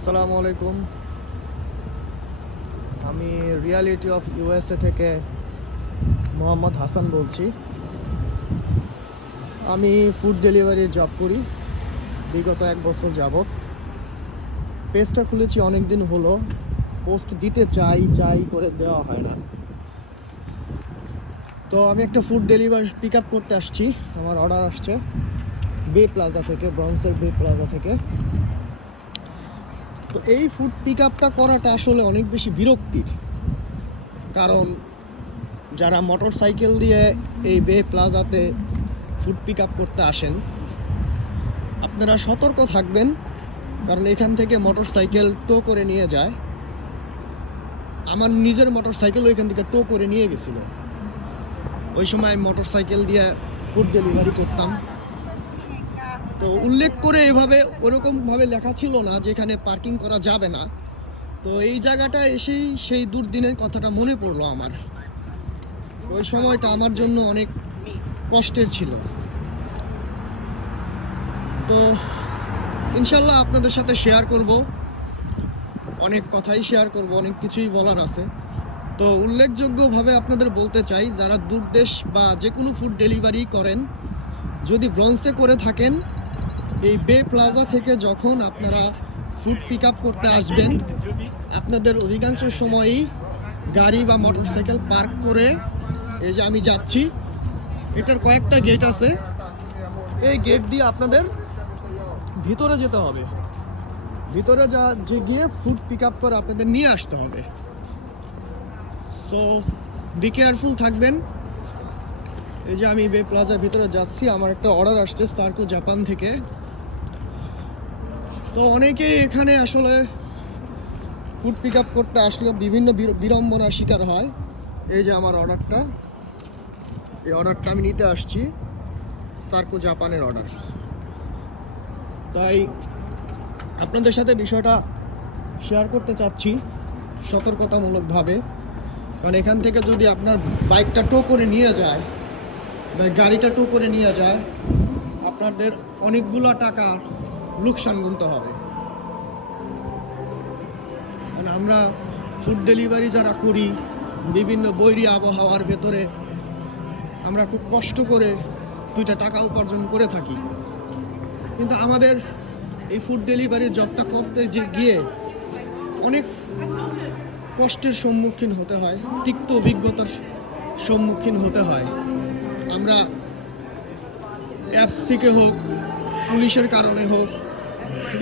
আসসালামু আলাইকুম। আমি রিয়ালিটি অফ ইউএসএ থেকে মোহাম্মদ হাসান বলছি। আমি ফুড ডেলিভারির জব করি বিগত 1 বছর যাবৎ। পেজটা খুলেছি অনেক দিন হলো, পোস্ট দিতে চাই করে দেওয়া হয় না। তো আমি একটা ফুড ডেলিভারি পিক আপ করতে আসছি। আমার অর্ডার আসছে বে প্লাজা থেকে, ব্রন্সের বে প্লাজা থেকে। তো এই ফুড পিক আপটা করাটা আসলে অনেক বেশি বিরক্তির, কারণ যারা মোটর সাইকেল দিয়ে এই বে প্লাজাতে ফুড পিক আপ করতে আসেন, আপনারা সতর্ক থাকবেন, কারণ এখান থেকে মোটর সাইকেল টো করে নিয়ে যায়। আমার নিজের মোটর সাইকেলও এখান থেকে টো করে নিয়ে গেছিল। ওই সময় মোটর সাইকেল দিয়ে ফুড ডেলিভারি করতাম। তো উল্লেখ করে এভাবে ওরকমভাবে লেখা ছিল না যে এখানে পার্কিং করা যাবে না। তো এই জায়গাটা এসেই সেই দুর্দিনের কথাটা মনে পড়লো আমার। ওই সময়টা আমার জন্য অনেক কষ্টের ছিল। তো ইনশাল্লাহ আপনাদের সাথে শেয়ার করব, অনেক কথাই শেয়ার করব, অনেক কিছুই বলার আছে। তো উল্লেখযোগ্যভাবে আপনাদের বলতে চাই, যারা দূরদেশ বা যে কোনো ফুড ডেলিভারি করেন, যদি ব্রন্সে করে থাকেন, এই বে প্লাজা থেকে যখন আপনারা ফুড পিক আপ করতে আসবেন, আপনাদের অধিকাংশ সময়ই গাড়ি বা মোটরসাইকেল পার্ক করে, এই যে আমি যাচ্ছি, এটার কয়েকটা গেট আছে, এই গেট দিয়ে আপনাদের ভিতরে যেতে হবে। ভিতরে যে গিয়ে ফুড পিক আপ করে আপনাদের নিয়ে আসতে হবে। সো বি কেয়ারফুল থাকবেন। এই যে আমি বে প্লাজার ভিতরে যাচ্ছি, আমার একটা অর্ডার আসছে সার্কো জাপান থেকে। তো অনেকেই এখানে আসলে ফুড পিক আপ করতে আসলে বিভিন্ন বিড়ম্বনার শিকার হয়। এই যে আমার অর্ডারটা, এই অর্ডারটা আমি নিতে আসছি, সার্কো জাপানের অর্ডার। তাই আপনাদের সাথে বিষয়টা শেয়ার করতে চাচ্ছি সতর্কতামূলকভাবে, কারণ এখান থেকে যদি আপনার বাইকটা টো করে নিয়ে যায় বা গাড়িটা টো করে নিয়ে যায়, আপনাদের অনেকগুলো টাকা লোকসান গুনতে হবে। কারণ আমরা ফুড ডেলিভারি যারা করি, বিভিন্ন বৈরী আবহাওয়ার ভেতরে আমরা খুব কষ্ট করে 2টা টাকা উপার্জন করে থাকি, কিন্তু আমাদের এই ফুড ডেলিভারির জবটা করতে গিয়ে অনেক কষ্টের সম্মুখীন হতে হয়, তিক্ত অভিজ্ঞতার সম্মুখীন হতে হয়। আমরা অ্যাপস থেকে হোক, পুলিশের কারণে হোক,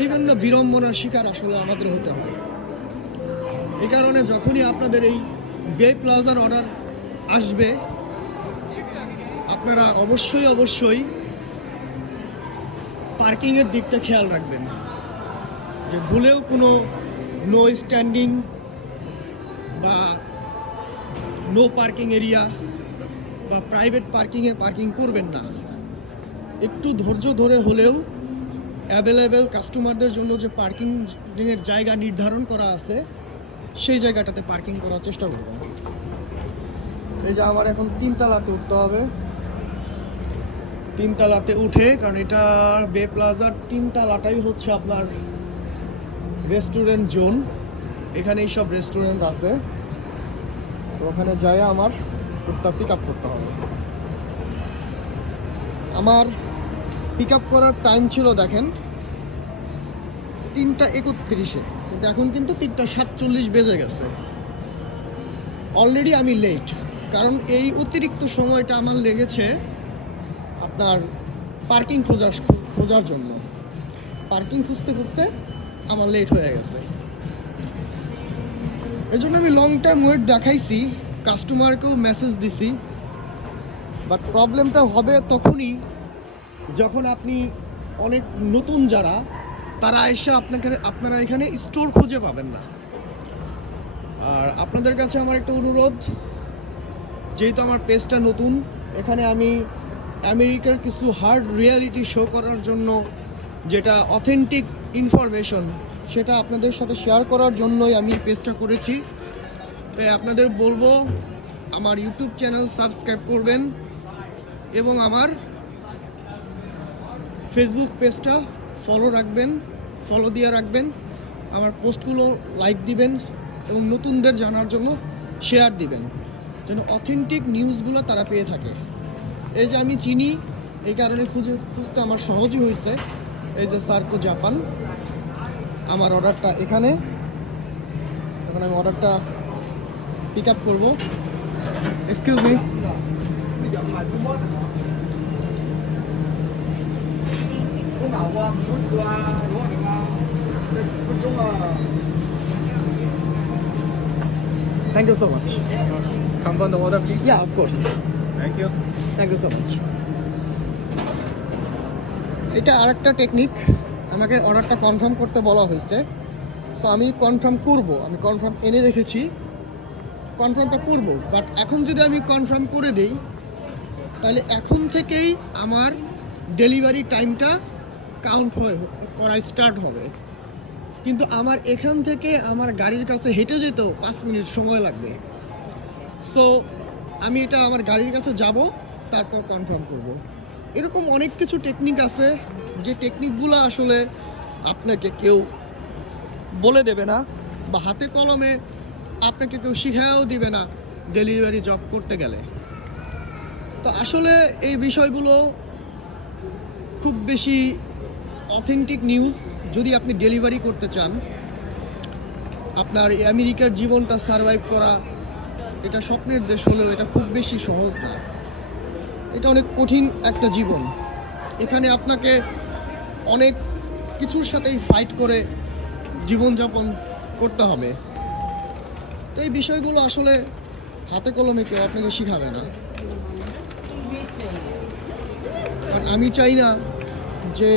বিভিন্ন বিড়ম্বনার শিকার আসলে আমাদের হতে হয়। এই কারণে যখনই আপনাদের এই বে প্লাজার অর্ডার আসবে, আপনারা অবশ্যই পার্কিংয়ের দিকটা খেয়াল রাখবেন, যে ভুলেও কোনো নো স্ট্যান্ডিং বা নো পার্কিং এরিয়া বা প্রাইভেট পার্কিংয়ে পার্কিং করবেন না। একটু ধৈর্য ধরে হলেও অ্যাভেলেবেল কাস্টমারদের জন্য যে পার্কিংয়ের জায়গা নির্ধারণ করা আছে, সেই জায়গাটাতে পার্কিং করার চেষ্টা করবেন। এই যে আমার এখন 3 তলাতে উঠতে হবে, 3 তলাতে উঠে, কারণ এটা বে প্লাজার 3 তলাটাই হচ্ছে আপনার রেস্টুরেন্ট জোন। এখানে সব রেস্টুরেন্ট আছে। তো ওখানে যাই আমার ফুডটা পিক আপ করতে হবে। আমার পিক আপ করার টাইম ছিল, দেখেন, 3টা 31-এ, কিন্তু এখন কিন্তু 3টা 47 বেজে গেছে। অলরেডি আমি লেট, কারণ এই অতিরিক্ত সময়টা আমার লেগেছে আপনার পার্কিং খোঁজার জন্য। পার্কিং খুঁজতে আমার লেট হয়ে গেছে। এই জন্য আমি লং টাইম ওয়েট দেখাইছি, কাস্টমারকেও মেসেজ দিছি। বাট প্রবলেমটা হবে তখনই যখন আপনি অনেক নতুন যারা, তারা এসে আপনারা এখানে স্টোর খুঁজে পাবেন না। আর আপনাদের কাছে আমার একটা অনুরোধ, যেহেতু আমার পেজটা নতুন, এখানে আমি আমেরিকার কিছু হার্ড রিয়ালিটি শো করার জন্য, যেটা অথেন্টিক ইনফরমেশন, সেটা আপনাদের সাথে শেয়ার করার জন্যই আমি পেজটা করেছি। তাই আপনাদের বলবো, আমার ইউটিউব চ্যানেল সাবস্ক্রাইব করবেন এবং আমার ফেসবুক পেজটা ফলো দিয়ে রাখবেন, আমার পোস্টগুলো লাইক দিবেন এবং নতুনদের জানার জন্য শেয়ার দিবেন, যেন অথেন্টিক নিউজগুলো তারা পেয়ে থাকে। এই যে আমি চিনি, এই কারণে খুঁজতে আমার সহজই হয়েছে। এই যে সার্কো জাপান, আমার অর্ডারটা এখানে। এখন আমি অর্ডারটা পিক আপ করবো। Excuse me, thank you so much. Confirm the order, please. Yeah, of course. Thank you. Thank you so much. এটা আরেকটা টেকনিক, আমাকে অর্ডারটা কনফার্ম করতে বলা হয়েছে। সো আমি কনফার্ম করব, আমি কনফার্ম এনে রেখেছি, কনফার্মটা করব। বাট এখন যদি আমি কনফার্ম করে দিই, তাহলে এখন থেকেই আমার ডেলিভারি টাইমটা কাউন্ট করা স্টার্ট হবে। কিন্তু আমার এখান থেকে আমার গাড়ির কাছে হেঁটে যেতেও 5 মিনিট সময় লাগবে। সো আমি এটা আমার গাড়ির কাছে যাব, তারপর কনফার্ম করব। এরকম অনেক কিছু টেকনিক আছে, যে টেকনিকগুলো আসলে আপনাকে কেউ বলে দেবে না, বা হাতে কলমে আপনাকে কেউ শিখায়ও দিবে না ডেলিভারি জব করতে গেলে। তো আসলে এই বিষয়গুলো খুব বেশি অথেন্টিক নিউজ। যদি আপনি ডেলিভারি করতে চান, আপনার আমেরিকার জীবনটা সারভাইভ করা, এটা স্বপ্নের দেশ হলেও এটা খুব বেশি সহজ না। এটা অনেক কঠিন একটা জীবন। এখানে আপনাকে অনেক কিছুর সাথেই ফাইট করে জীবনযাপন করতে হবে। তো এই বিষয়গুলো আসলে হাতে কলমে কেউ আপনাকে শিখাবে না। আর আমি চাই না যে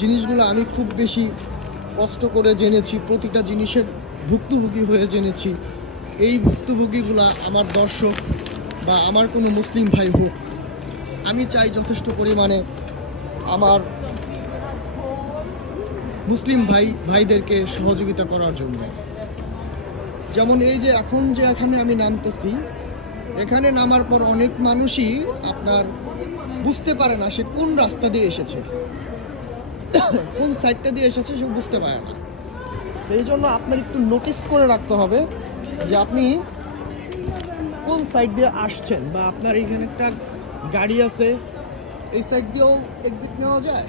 জিনিসগুলো আমি খুব বেশি কষ্ট করে জেনেছি, প্রতিটা জিনিসের ভুক্তভোগী হয়ে জেনেছি, এই ভুক্তভোগীগুলা আমার দর্শক বা আমার কোনো মুসলিম ভাই হোক। আমি চাই যথেষ্ট পরিমাণে আমার মুসলিম ভাইদেরকে সহযোগিতা করার জন্য। যেমন এই যে এখন যে এখানে আমি নামতেছি, এখানে নামার পর অনেক মানুষই আপনার বুঝতে পারে না সে কোন রাস্তা দিয়ে এসেছে, কোন সাইডটা দিয়ে এসেছে সে বুঝতে পারে না। সেই জন্য আপনার একটু নোটিস করে রাখতে হবে যে আপনি কোন সাইড দিয়ে আসছেন, বা আপনার এইখানে একটা গাড়ি আছে, এই সাইড দিয়েও এক্সিট নেওয়া যায়,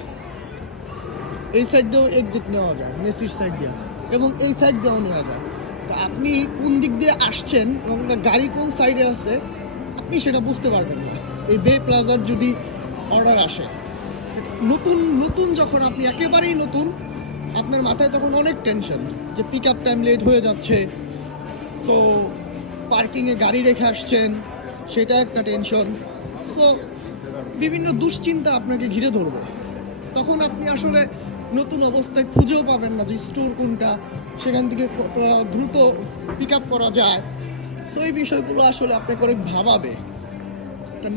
এই সাইড দিয়েও এক্সিট নেওয়া যায়, মেসির সাইড দিয়ে, এবং এই সাইড দিয়েও নেওয়া যায়। তো আপনি কোন দিক দিয়ে আসছেন এবং একটা গাড়ি কোন সাইডে আছে আপনি সেটা বুঝতে পারবেন না এই বে প্লাজার যদি অর্ডার আসে। নতুন যখন আপনি একেবারেই নতুন, আপনার মাথায় তখন অনেক টেনশন যে পিক আপ টাইম লেট হয়ে যাচ্ছে, সো পার্কিংয়ে গাড়ি রেখে আসছেন, সেটা একটা টেনশন। সো বিভিন্ন দুশ্চিন্তা আপনাকে ঘিরে ধরবে। তখন আপনি আসলে নতুন অবস্থায় খুঁজেও পাবেন না যে স্টোর কোনটা, সেখান থেকে দ্রুত পিক আপ করা যায়। সো এই বিষয়গুলো আসলে আপনাকে অনেক ভাবাবে, একটা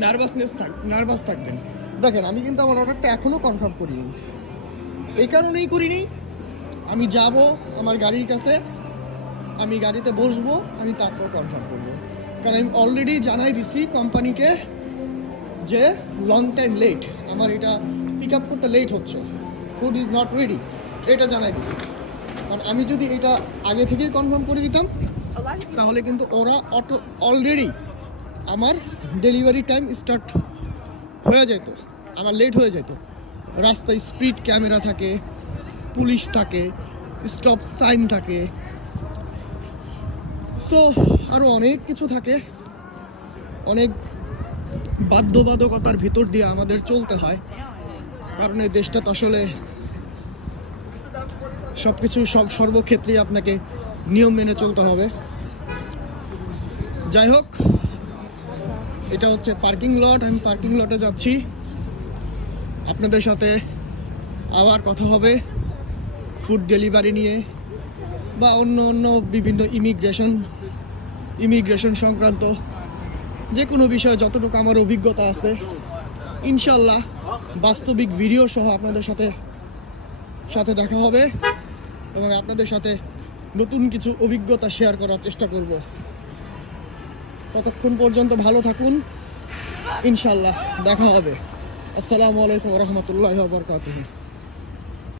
নার্ভাস থাকবেন। দেখেন, আমি কিন্তু আমার অর্ডারটা এখনও কনফার্ম করিনি। এই কারণেই করিনি, আমি যাব আমার গাড়ির কাছে, আমি গাড়িতে বসবো, আমি তারপর কনফার্ম করবো। কারণ আমি অলরেডি জানাই দিছি কোম্পানিকে যে লং টাইম লেট, আমার এটা পিক আপ করতে লেট হচ্ছে, ফুড ইজ নট রেডি, এটা জানাই দিছি। কারণ আমি যদি এটা আগে থেকেই কনফার্ম করে দিতাম, তাহলে কিন্তু ওরা অলরেডি আমার ডেলিভারি টাইম স্টার্ট হয়ে যেত, আমার লেট হয়ে যেত। রাস্তায় স্পিড ক্যামেরা থাকে, পুলিশ থাকে, স্টপ সাইন থাকে, সো আরও অনেক কিছু থাকে। অনেক বাধ্যবাধকতার ভিতর দিয়ে আমাদের চলতে হয়, কারণ এই দেশটা তো আসলে সব কিছু সর্বক্ষেত্রেই আপনাকে নিয়ম মেনে চলতে হবে। যাই হোক, এটা হচ্ছে পার্কিং লট, আমি পার্কিং লটে যাচ্ছি। আপনাদের সাথে আবার কথা হবে ফুড ডেলিভারি নিয়ে, বা অন্য বিভিন্ন ইমিগ্রেশন সংক্রান্ত যে কোনো বিষয়ে যতটুকু আমার অভিজ্ঞতা আছে, ইনশাল্লাহ বাস্তবিক ভিডিও সহ আপনাদের সাথে দেখা হবে, এবং আপনাদের সাথে নতুন কিছু অভিজ্ঞতা শেয়ার করার চেষ্টা করব। ততক্ষণ পর্যন্ত ভালো থাকুন, ইনশাল্লাহ দেখা হবে। আসসালামু আলাইকুম ওয়া রাহমাতুল্লাহি ওয়া বারাকাতুহু।